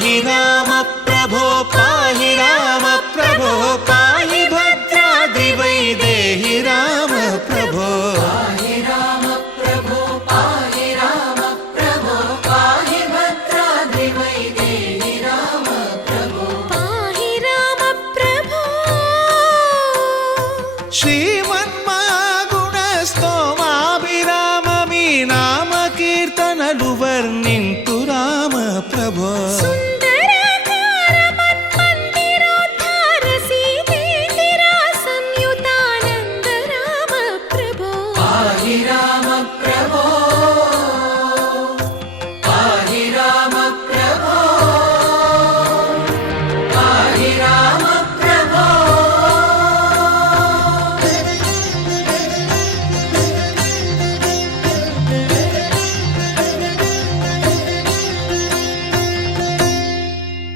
पाहि राम प्रभो पाहि राम प्रभो पाहि भद्राद्रिवैदेहि राम प्रभो पाहि राम प्रभो पाहि राम प्रभो पाहि भद्राद्रिवैदेहि राम प्रभो पाहि राम प्रभो श्रीमन्महागुणस्तोमाभिराम मी नाम कीर्तनलु वर्णिन्तु राम प्रभो